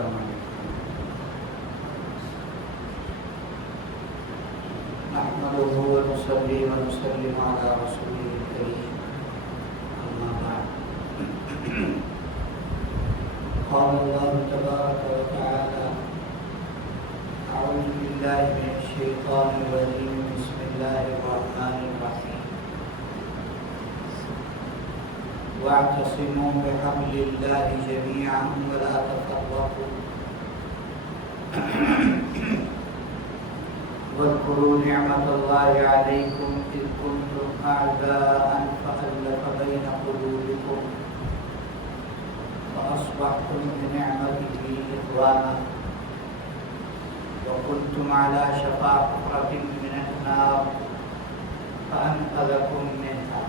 السلام علیکم نحمده ونصلي ونسلم على رسوله الكريم أما بعد قال الله تبارك وتعالى أعوذ بالله من الشيطان الرجيم بسم الله الرحمن الرحيم واعتصموا بحبل الله جميعا ولا تفرقوا واذكروا نعمة الله عليكم إذ كنتم أعداء فألف بين قلوبكم فأصبحتم بنعمته إخوانا وكنتم على شفا حفرة من النار فأنقذكم منها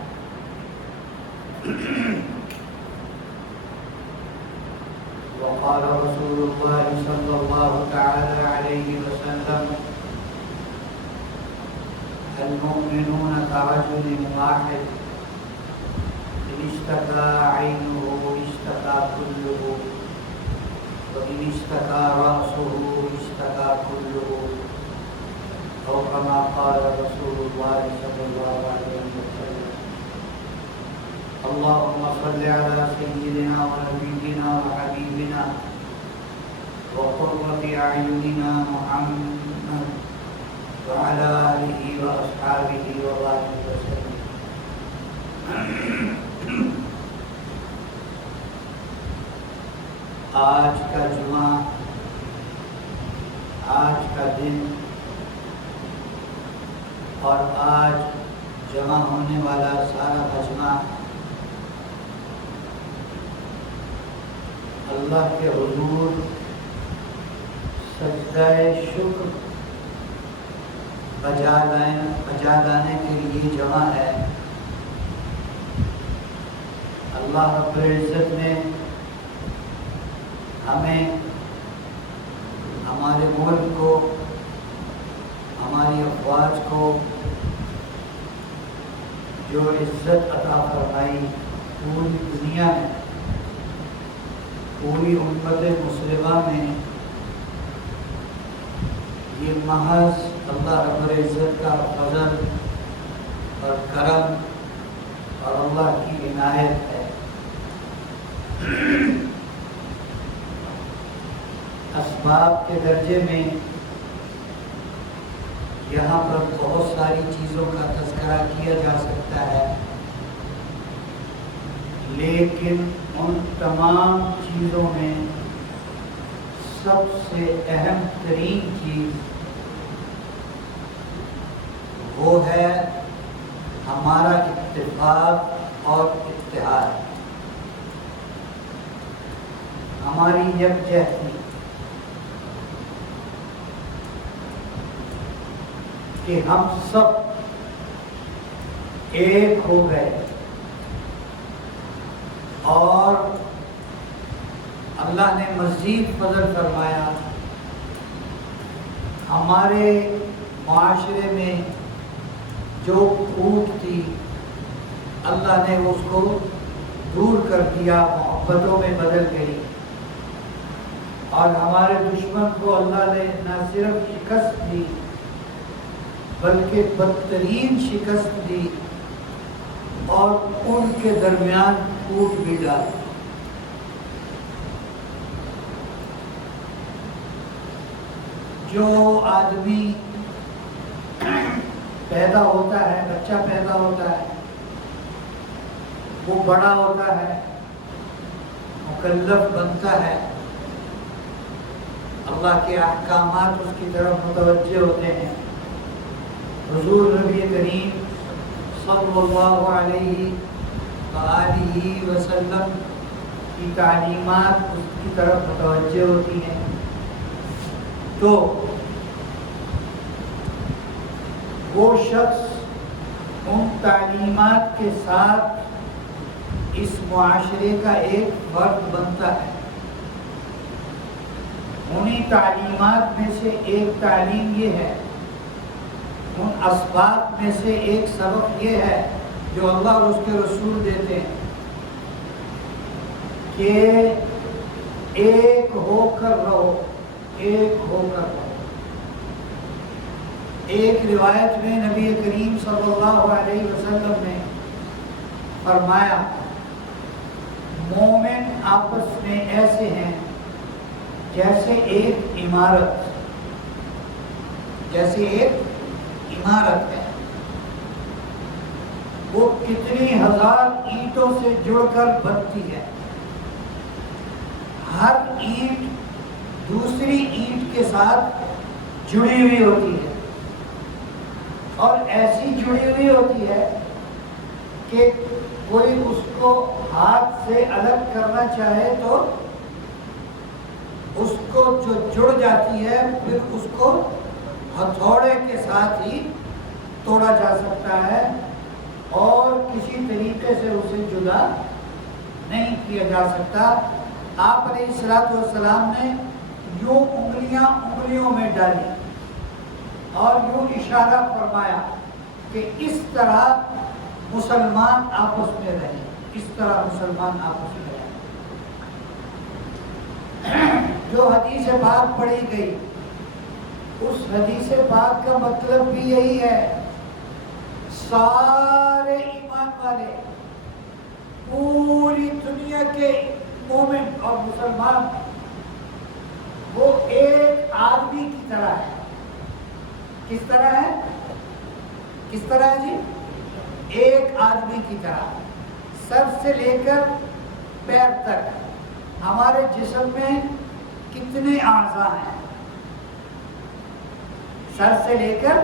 وقال رسول الله صلى الله تعالى عليه وسلم المؤمنون كرجل واحد إن اشتكى عينه اشتكى كله وإن اشتكى رأسه اشتكى كله أو كما قال رسول الله صلى الله عليه وسلم اللهم صل على سيدنا ونبينا وحبيبنا وقرة أعيننا محمد وعلى آله وأصحابه وبارك وسلم آج کا جمعہ، آج کا دن اور آج جمع ہونے والا سارا مجمع اللہ کے حضور سجدہ شکر بجا لانے کے لیے جمع ہے۔ اللہ رب العزت نے ہمیں، ہمارے ملک کو، ہماری افواج کو جو عزت عطا فرمائی، پوری دنیا میں، پوری امت مسلمہ میں، یہ محض اللہ رب العزت کا فضل اور کرم اور اللہ کی عنایت ہے۔ اسباب کے درجے میں یہاں پر بہت ساری چیزوں کا تذکرہ کیا جا سکتا ہے، لیکن ان تمام چیزوں میں سب سے اہم ترین چیز وہ ہے ہمارا اتفاق اور اتحاد، ہماری یکجہتی، کہ ہم سب ایک ہو گئے اور اللہ نے مزید فضل فرمایا، ہمارے معاشرے میں جو پھوٹ تھی اللہ نے اس کو دور کر دیا، محبتوں میں بدل گئی، اور ہمارے دشمن کو اللہ نے نہ صرف شکست دی بلکہ بدترین شکست دی اور ان کے درمیان پھوٹ بھی ڈالی۔ جو آدمی پیدا ہوتا ہے، بچہ پیدا ہوتا ہے، وہ بڑا ہوتا ہے، مکلف بنتا ہے، اللہ کے احکامات اس کی طرف متوجہ ہوتے ہیں۔ حضور نبی کریم صلی اللہ علیہ وآلہ وسلم کی تعلیمات اس کی طرف متوجہ ہوتی ہیں، تو وہ شخص ان تعلیمات کے ساتھ اس معاشرے کا ایک فرد بنتا ہے۔ انہی تعلیمات میں سے ایک تعلیم یہ ہے، ان اسباب میں سے ایک سبق یہ ہے جو اللہ اور اس کے رسول دیتے ہیں کہ ایک ہو کر رہو، ایک ہو کر رہو۔ ایک روایت میں نبی کریم صلی اللہ علیہ وسلم نے فرمایا مومن آپس میں ایسے ہیں جیسے ایک عمارت، جیسے ایک عمارت ہے، وہ کتنی ہزار اینٹوں سے جڑ کر بنتی ہے، ہر اینٹ دوسری اینٹ کے ساتھ جڑی ہوئی ہوتی ہے، اور ایسی جڑی ہوئی ہوتی ہے کہ کوئی اس کو ہاتھ سے الگ کرنا چاہے تو اس کو جو جڑ جاتی ہے پھر اس کو ہتھوڑے کے ساتھ ہی توڑا جا سکتا ہے اور کسی طریقے سے اسے جدا نہیں کیا جا سکتا۔ آپ علیہ الصلوۃ والسلام نے یوں انگلیاں انگلیوں میں ڈالی اور یوں اشارہ فرمایا کہ اس طرح مسلمان آپس میں رہیں، اس طرح مسلمان آپس میں رہیں۔ جو حدیث پاک پڑھی گئی اس حدیث پاک کا مطلب بھی یہی ہے، سارے ایمان والے، پوری دنیا کے مومن اور مسلمان وہ ایک آدمی کی طرح ہے۔ کس طرح ہے؟ کس طرح ہے جی؟ ایک آدمی کی طرح، سر سے لے کر پیر تک۔ ہمارے جسم میں کتنے اعضاء ہیں؟ سر سے لے کر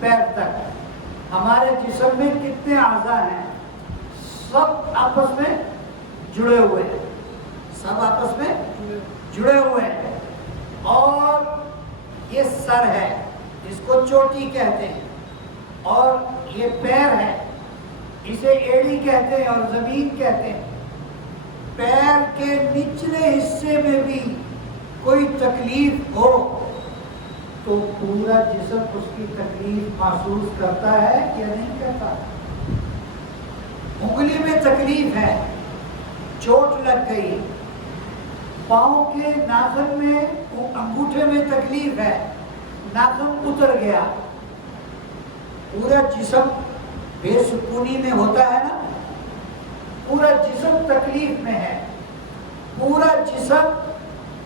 پیر تک ہمارے جسم میں کتنے اعضاء ہیں؟ سب آپس میں جڑے ہوئے ہیں، سب آپس میں جڑے ہوئے ہیں۔ اور یہ سر ہے جس کو چوٹی کہتے ہیں، اور یہ پیر ہے اسے ایڑی کہتے ہیں اور زمین کہتے ہیں۔ پیر کے نچلے حصے میں بھی کوئی تکلیف ہو تو پورا جسم اس کی تکلیف محسوس کرتا ہے یا نہیں کرتا؟ انگلی میں تکلیف ہے، چوٹ لگ گئی، پاؤں کے ناخن میں انگوٹھے میں تکلیف ہے، ناخن اتر گیا، پورا جسم بے سکونی میں ہوتا ہے نا، پورا جسم تکلیف میں ہے، پورا جسم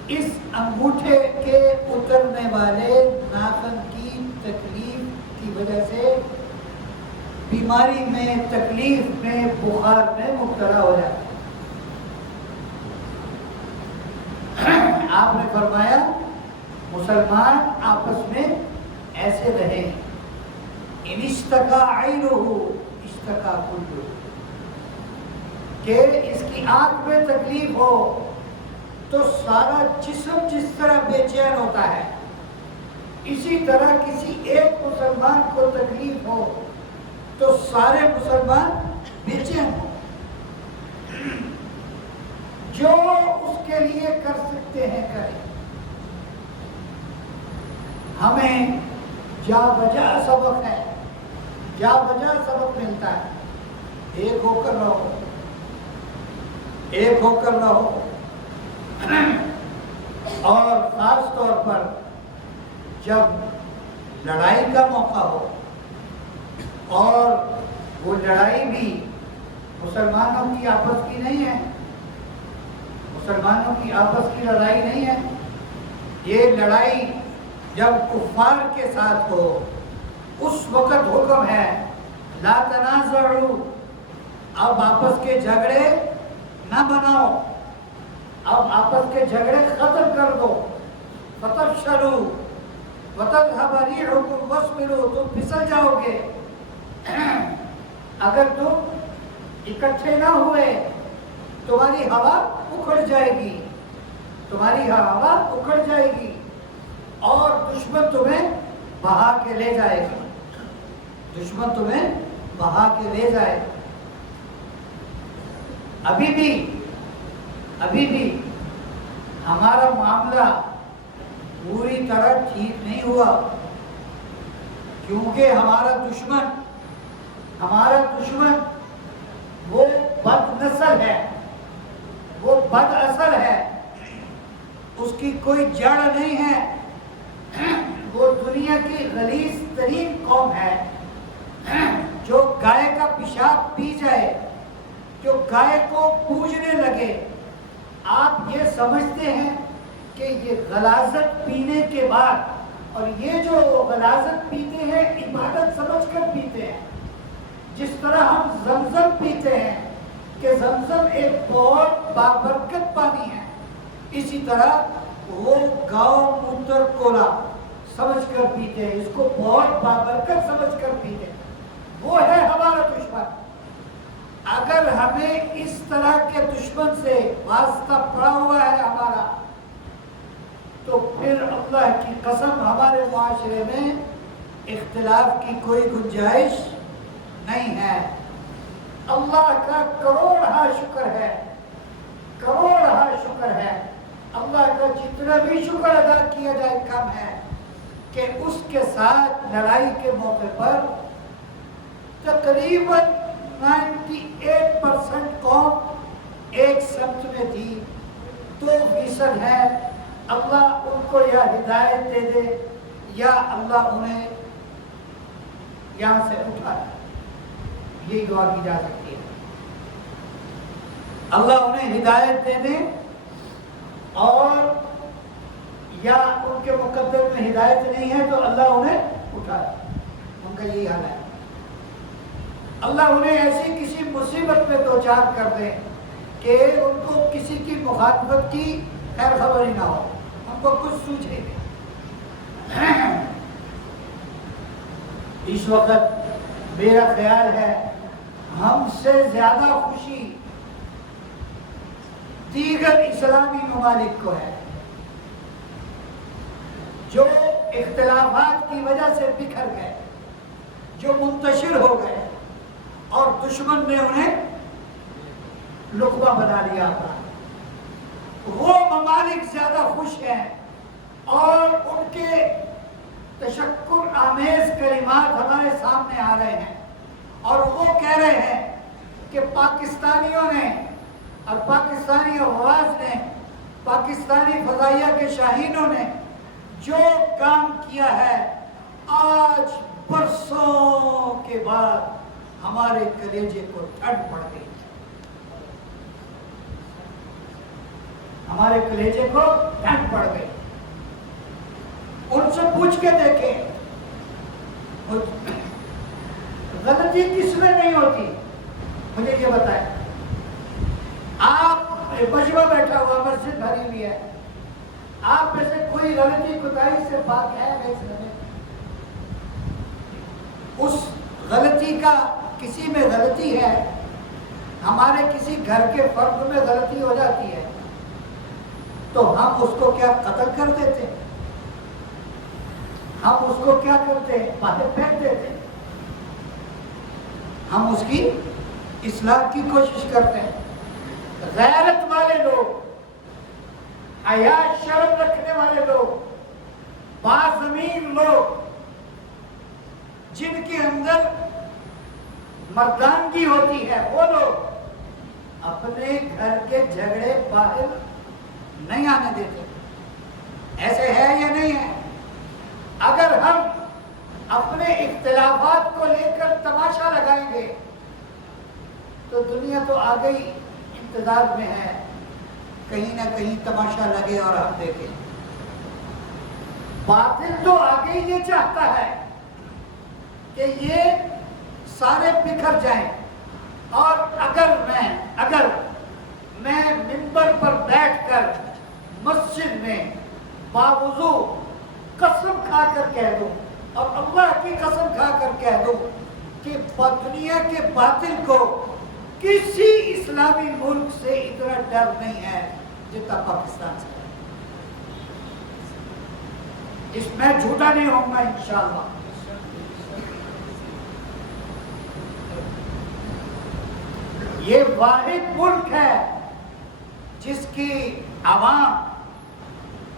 اس انگوٹھے کے اترنے والے ناخن کی تکلیف کی وجہ سے بیماری میں، تکلیف میں، بخار میں مبتلا ہو جاتا ہے۔ آپ نے فرمایا مسلمان آپس میں ایسے رہے، ان اشتکا عینہ اشتکا کلہ، کہ اس کی آنکھ میں تکلیف ہو تو سارا جسم جس طرح بے چین ہوتا ہے، اسی طرح کسی ایک مسلمان کو تکلیف ہو تو سارے مسلمان بے چین ہو۔ جو اس کے لیے کر سکتے ہیں کریں۔ ہمیں جا بجا سبق ہے، جا بجا سبق ملتا ہے، ایک ہو کر رہو، ایک ہو کر رہو۔ اور خاص طور پر جب لڑائی کا موقع ہو، اور وہ لڑائی بھی مسلمانوں کی آپس کی نہیں ہے، مسلمانوں کی آپس کی لڑائی نہیں ہے، یہ لڑائی جب کفار کے ساتھ ہو اس وقت حکم ہے لا تنازعوا، اب آپس کے جھگڑے نہ بناؤ، اب آپس کے جھگڑے ختم کر دو، فتفشلوا وتذهب ريحكم واصبروا، تم پھسل جاؤ گے اگر تم اکٹھے نہ ہوئے، تمہاری ہوا اکھڑ جائے گی، تمہاری ہوا اکھڑ جائے گی اور دشمن تمہیں بہا کے لے جائے گا، دشمن تمہیں بہا کے لے جائے گا۔ ابھی بھی ہمارا معاملہ پوری طرح ٹھیک نہیں ہوا، کیونکہ ہمارا دشمن وہ بد نسل ہے، وہ بد اصل ہے، اس کی کوئی جڑ نہیں ہے، وہ دنیا کی غلیظ ترین قوم ہے، جو گائے کا پیشاب پی جائے، جو گائے کو پوجنے لگے۔ آپ یہ سمجھتے ہیں کہ یہ غلاظت پینے کے بعد، اور یہ جو غلاظت پیتے ہیں عبادت سمجھ کر پیتے ہیں، جس طرح ہم زمزم پیتے ہیں کہ زمزم ایک بہت بابرکت پانی ہے، اسی طرح وہ گاؤں موتر کولا سمجھ کر پیتے ہیں، اس کو بہت بابرکت سمجھ کر پیتے ہیں۔ وہ ہے ہمارا دشمن۔ اگر ہمیں اس طرح کے دشمن سے واسطہ پڑا ہوا ہے ہمارا، تو پھر اللہ کی قسم ہمارے معاشرے میں اختلاف کی کوئی گنجائش نہیں ہے۔ اللہ کا کروڑہا شکر ہے، کروڑہا شکر ہے، اللہ کا جتنا بھی شکر ادا کیا جائے کم ہے کہ اس کے ساتھ لڑائی کے موقع پر تقریباً 98% قوم ایک سمت میں تھی، 2% ہے۔ اللہ ان کو یا ہدایت دے دے یا اللہ انہیں یہاں سے اٹھا دے، یہی دعا کی جا سکتی ہے۔ اللہ انہیں ہدایت دے دے اور یا ان کے مقدر میں ہدایت نہیں ہے تو اللہ انہیں اٹھا دے، ان کا یہی حال ہے۔ اللہ انہیں ایسی کسی مصیبت میں دوچار کر دے کہ ان کو کسی کی مخاطبت کی خیر خبر ہی نہ ہو، ان کو کچھ سوچے گے۔ اس وقت میرا خیال ہے ہم سے زیادہ خوشی دیگر اسلامی ممالک کو ہے، جو اختلافات کی وجہ سے بکھر گئے، جو منتشر ہو گئے اور دشمن نے انہیں لقمہ بنا لیا تھا۔ وہ ممالک زیادہ خوش ہیں اور ان کے تشکر آمیز کلمات ہمارے سامنے آ رہے ہیں، اور وہ کہہ رہے ہیں کہ پاکستانیوں نے اور پاکستانی افواج نے، پاکستانی فضائیہ کے شاہینوں نے جو کام کیا ہے، آج برسوں کے بعد ہمارے کلیجے کو ٹھنڈ پڑ گئی، ہمارے کلیجے کو ٹھنڈ پڑ گئی۔ ان سے پوچھ کے دیکھیں غلطی کس میں نہیں ہوتی، مجھے یہ بتائیں۔ آپ مجمع بیٹھا ہوا، مسجد بھری ہوئی ہے، آپ میں سے کوئی غلطی کوتاہی سے پاک ہے نہیں سمجھے؟ اس غلطی کا کسی میں غلطی ہے، ہمارے کسی گھر کے فرد میں غلطی ہو جاتی ہے تو ہم اس کو کیا قتل کر دیتے، ہم اس کو کیا کرتے ہیں، باہر پھینک دیتے، ہم اس کی اصلاح کی کوشش کرتے ہیں۔ غیرت والے لوگ، حیا شرم رکھنے والے لوگ، بازمین لوگ، جن کے اندر مردانگی ہوتی ہے، وہ لوگ اپنے گھر کے جھگڑے باہر نہیں آنے دیتے۔ ایسے ہے یا نہیں ہے؟ اگر ہم اپنے اختلافات کو لے کر تماشا لگائیں گے تو دنیا تو آ گئی امتداد میں ہے، کہیں نہ کہیں تماشا لگے اور ہم دیکھیں۔ باطل تو آگے یہ چاہتا ہے کہ یہ سارے بکھر جائیں، اور اگر میں منبر پر بیٹھ کر مسجد میں باوضو قسم کھا کر کہہ دوں اور اللہ کی قسم کھا کر کہہ دوں کہ دنیا کے باطل کو کسی اسلامی ملک سے اتنا ڈر نہیں ہے جتنا پاکستان سے۔ اس میں جھوٹا نہیں ہوں گا انشاءاللہ۔ یہ واحد ملک ہے جس کی عوام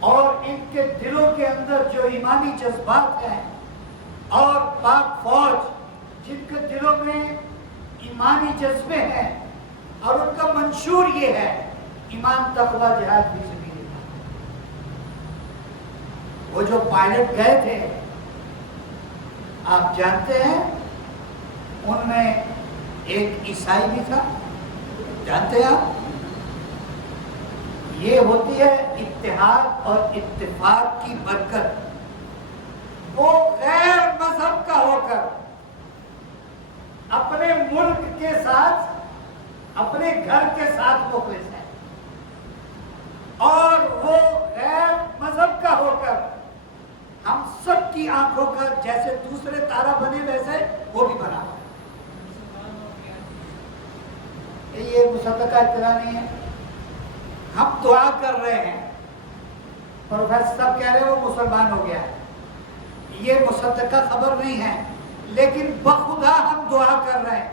اور ان کے دلوں کے اندر جو ایمانی جذبات ہیں، اور پاک فوج جن کے دلوں میں ایمانی جذبے ہیں، اور ان کا منشور یہ ہے ایمان تقوی جہاد فی سبیل اللہ۔ وہ جو پائلٹ گئے تھے آپ جانتے ہیں ان میں ایک عیسائی بھی تھا، جانتے ہیں آپ؟ یہ ہوتی ہے اتحاد اور اتفاق کی برکت۔ وہ غیر مذہب کا ہو کر اپنے ملک کے ساتھ، اپنے گھر کے ساتھ مخلص ہے، اور وہ غیر مذہب کا ہو کر ہم سب کی آنکھوں کا جیسے دوسرے تارا بنے ویسے وہ بھی بنا۔ یہ مصدقہ اطلاع نہیں ہے، ہم دعا کر رہے ہیں، پروفیسر صاحب کہہ رہے ہیں وہ مسلمان ہو گیا ہے، یہ مصدقہ خبر نہیں ہے، لیکن بخدا ہم دعا کر رہے ہیں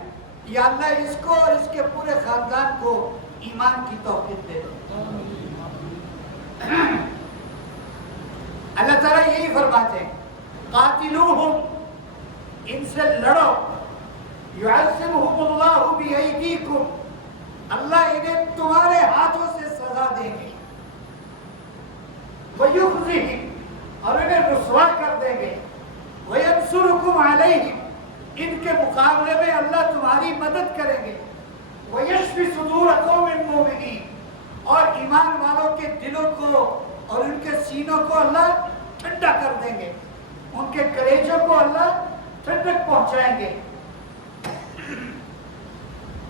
یا اللہ اس کو اور اس کے پورے خاندان کو ایمان کی توفیق دے دو۔ اللہ تعالیٰ یہی فرماتے ہیں قاتلوہم، ان سے لڑو، یعذبہم اللہ بایدیکم، اللہ انہیں تمہارے ہاتھوں سے سزا دیں گے، ویخزیہم، اور انہیں رسوا کر دیں گے، وینصرکم علیہم، ان کے مقابلے میں اللہ تمہاری مدد کریں گے، ویشفی صدور قوم مومنین، اور ایمان والوں کے دلوں کو اور ان کے سینوں کو اللہ ٹھنڈا کر دیں گے، ان کے کلیجوں کو اللہ ٹھنڈک پہنچائیں گے۔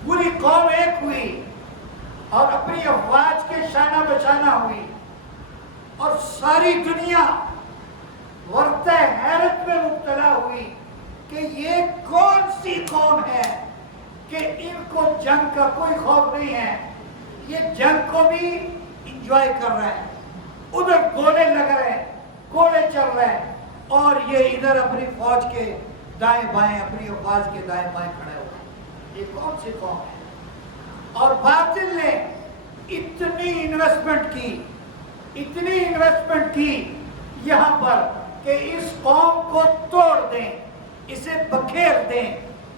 پوری قوم ایک ہوئی اور اپنی افواج کے شانہ بشانہ ہوئی، اور ساری دنیا ورطہ حیرت میں مبتلا ہوئی کہ یہ کون سی قوم ہے کہ ان کو جنگ کا کوئی خوف نہیں ہے، یہ جنگ کو بھی انجوائے کر رہے ہیں، ادھر گولے لگ رہے ہیں، گولے چل رہے ہیں، اور یہ ادھر اپنی فوج کے دائیں بائیں، اپنی افواج کے دائیں بائیں کھڑے ہوئے ہیں۔ یہ کون سی قوم ہے؟ اور باطل نے اتنی انویسٹمنٹ کی یہاں پر کہ اس قوم کو توڑ دیں، اسے بکھیر دیں،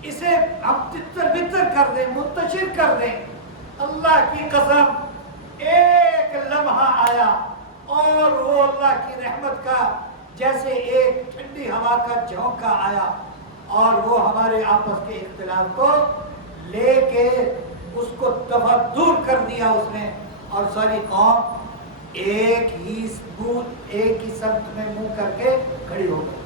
اسے ہم تتر بتر کر دیں، منتشر کر دیں۔ اللہ کی قسم ایک لمحہ آیا اور وہ اللہ کی رحمت کا جیسے ایک ٹھنڈی ہوا کا جھونکا آیا، اور وہ ہمارے آپس کے اختلاف کو لے کے اس کو دفع دور کر دیا اس نے، اور ساری قوم ایک ہی سمت میں منہ کر کے کھڑی ہو گئی۔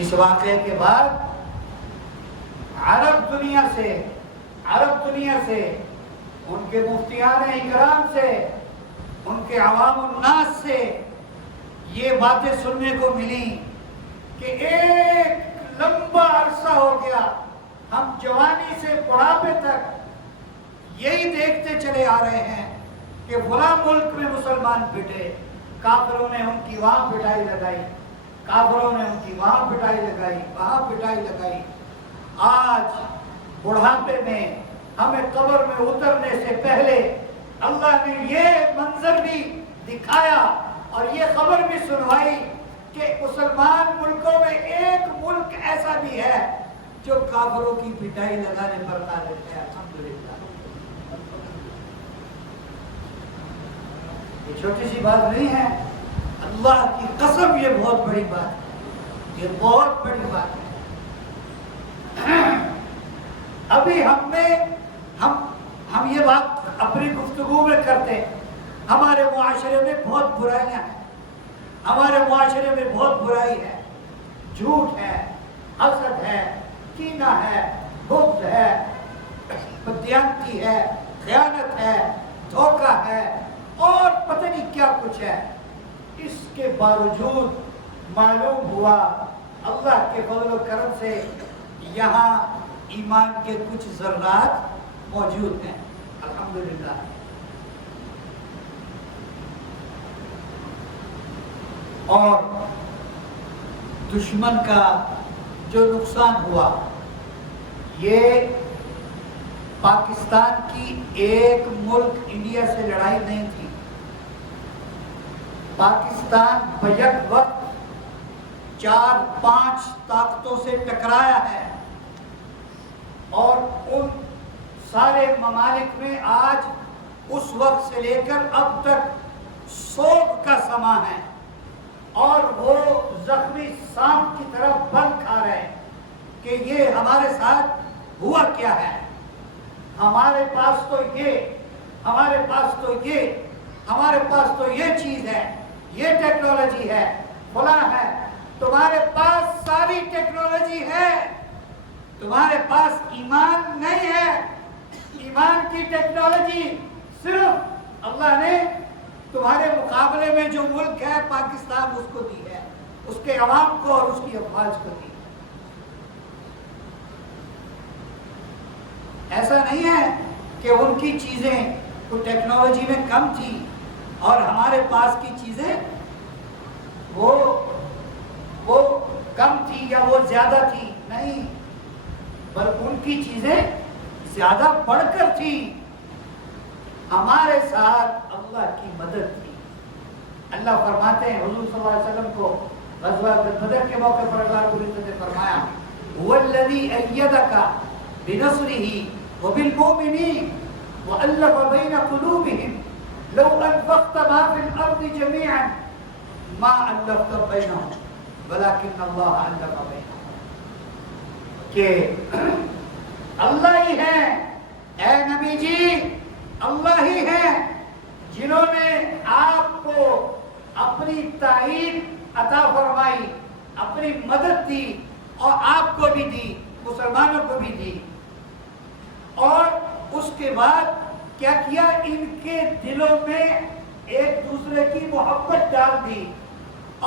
اس واقعے کے بعد عرب دنیا سے ان کے مفتیان اکرام سے، ان کے عوام الناس سے یہ باتیں سننے کو ملی کہ ایک لمبا عرصہ ہو گیا، ہم جوانی سے بڑھاپے تک یہی دیکھتے چلے آ رہے ہیں کہ فلاں ملک میں مسلمان پٹے، کافروں نے ان کی وہاں پٹائی لگائی، کافروں نے ان کی وہاں پٹائی لگائی، وہاں پٹائی لگائی۔ آج بڑھاپے میں ہمیں قبر میں اترنے سے پہلے اللہ نے یہ منظر بھی دکھایا اور یہ خبر بھی سنوائی کہ مسلمان ملکوں میں ایک ملک ایسا بھی ہے جو کافروں کی پٹائی لگانے پر قادر ہے۔ الحمدللہ، یہ چھوٹی سی بات نہیں ہے، اللہ کی قسم یہ بہت بڑی بات ہے، یہ بہت بڑی بات ہے۔ ابھی ہم یہ بات اپنی گفتگو میں کرتے ہیں، ہمارے معاشرے میں بہت برائیاں ہیں، ہمارے معاشرے میں بہت برائی ہے، جھوٹ ہے، حسد ہے، کینہ ہے، بغض ہے، بددیانتی ہے، خیانت ہے، دھوکہ ہے، اور پتہ نہیں کیا کچھ ہے۔ اس کے باوجود معلوم ہوا اللہ کے فضل و کرم سے یہاں ایمان کے کچھ ذرات موجود ہیں، الحمدللہ۔ اور دشمن کا جو نقصان ہوا، یہ پاکستان کی ایک ملک انڈیا سے لڑائی نہیں تھی، پاکستان بیک وقت 4-5 طاقتوں سے ٹکرایا ہے، اور ان سارے ممالک میں آج اس وقت سے لے کر اب تک سوگ کا سما ہے، اور وہ زخمی سانپ کی طرح بن کھا رہے ہیں کہ یہ ہمارے ساتھ ہوا کیا ہے، ہمارے پاس تو یہ، ہمارے پاس تو یہ، ہمارے پاس تو یہ چیز ہے، یہ ٹیکنالوجی ہے، فلاں ہے۔ تمہارے پاس ساری ٹیکنالوجی ہے، تمہارے پاس ایمان نہیں ہے۔ ایمان کی ٹیکنالوجی صرف اللہ نے تمہارے مقابلے میں جو ملک ہے پاکستان، اس کو دی ہے، اس کے عوام کو اور اس کی افواج کو دی۔ ایسا نہیں ہے کہ ان کی چیزیں وہ ٹیکنالوجی میں کم تھی اور ہمارے پاس کی چیزیں وہ کم تھی یا وہ زیادہ تھی، نہیں، بلکہ ان کی چیزیں زیادہ بڑھ کر تھی۔ ہمارے ساتھ اللہ کی مدد تھی۔ اللہ فرماتے ہیں حضور صلی اللہ علیہ وسلم کو غزوہ بدر کے موقع پر اللہ رب العزت نے فرمایا هو الذی ایدک بنصرہ وبالمؤمنین وألف بین قلوبهم لو انفقت ما فی الارض جميعا ما الفت بینهم ولكن اللہ الف بینهم، کہ اللہ ہی ہے، اے نبی جی، اللہ ہی ہے جنہوں نے آپ کو اپنی تائید عطا فرمائی، اپنی مدد دی، اور آپ کو بھی دی، مسلمانوں کو بھی دی، اور اس کے بعد کیا کیا، ان کے دلوں میں ایک دوسرے کی محبت ڈال دی۔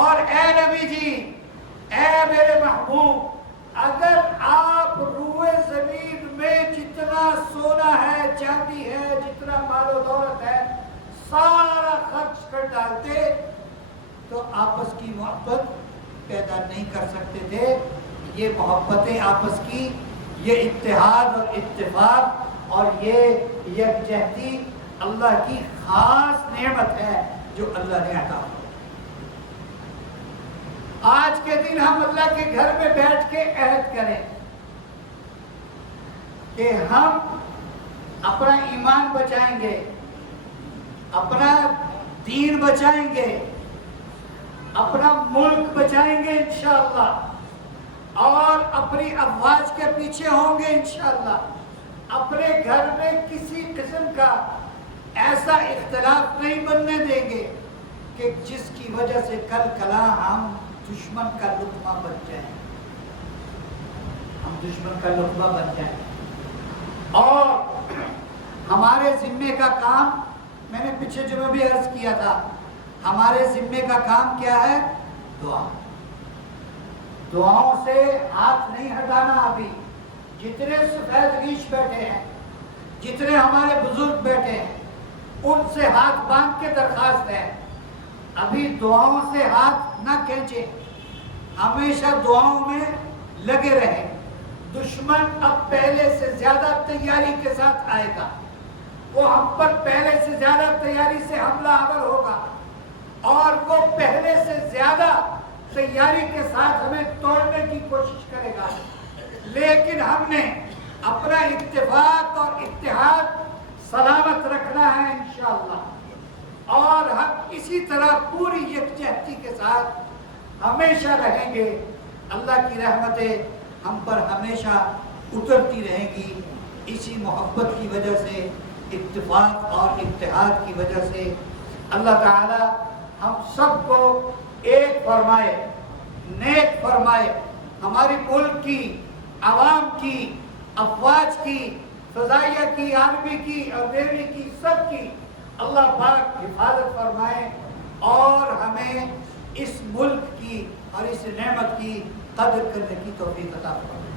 اور اے نبی جی، اے میرے محبوب، اگر آپ روئے زمین میں جتنا سونا ہے، چاندی ہے، جتنا مال و دولت ہے، سارا خرچ کر ڈالتے تو آپس کی محبت پیدا نہیں کر سکتے تھے۔ یہ محبتیں آپس کی، یہ اتحاد اور اتفاق اور یہ یکجہتی اللہ کی خاص نعمت ہے جو اللہ نے عطا کی۔ آج کے دن ہم اللہ کے گھر میں بیٹھ کے عہد کریں کہ ہم اپنا ایمان بچائیں گے، اپنا دین بچائیں گے، اپنا ملک بچائیں گے انشاءاللہ، اور اپنی افواج کے پیچھے ہوں گے انشاءاللہ۔ اپنے گھر میں کسی قسم کا ایسا اختلاف نہیں بننے دیں گے کہ جس کی وجہ سے کل کلا ہم دشمن کا لقمہ بن جائیں، ہم دشمن کا لقمہ بن جائیں۔ اور ہمارے ذمے کا کام، میں نے پچھلے جمعے بھی عرض کیا تھا، ہمارے ذمے کا کام کیا ہے؟ دعا۔ دعاؤں سے ہاتھ نہیں ہٹانا۔ ابھی جتنے سفید ریش بیٹھے ہیں، جتنے ہمارے بزرگ بیٹھے ہیں، ان سے ہاتھ باندھ کے درخواست ہے، ابھی دعاؤں سے ہاتھ نہ کھینچیں، ہمیشہ دعاؤں میں لگے رہیں۔ دشمن اب پہلے سے زیادہ تیاری کے ساتھ آئے گا، وہ ہم پر پہلے سے زیادہ تیاری سے حملہ آور ہوگا، اور وہ پہلے سے زیادہ تیاری کے ساتھ ہمیں توڑنے کی کوشش کرے گا۔ لیکن ہم نے اپنا اتفاق اور اتحاد سلامت رکھنا ہے انشاءاللہ، اور ہم اسی طرح پوری یکجہتی کے ساتھ ہمیشہ رہیں گے۔ اللہ کی رحمتیں ہم پر ہمیشہ اترتی رہیں گی، اسی محبت کی وجہ سے، اتفاق اور اتحاد کی وجہ سے۔ اللہ تعالی ہم سب کو ایک فرمائے، نیک فرمائے، ہماری ملک کی، عوام کی، افواج کی، فضائیہ کی، آرمی کی اور نیوی کی، سب کی اللہ پاک حفاظت فرمائے، اور ہمیں اس ملک کی اور اس نعمت کی قدر کرنے کی توفیق عطا فرمائے۔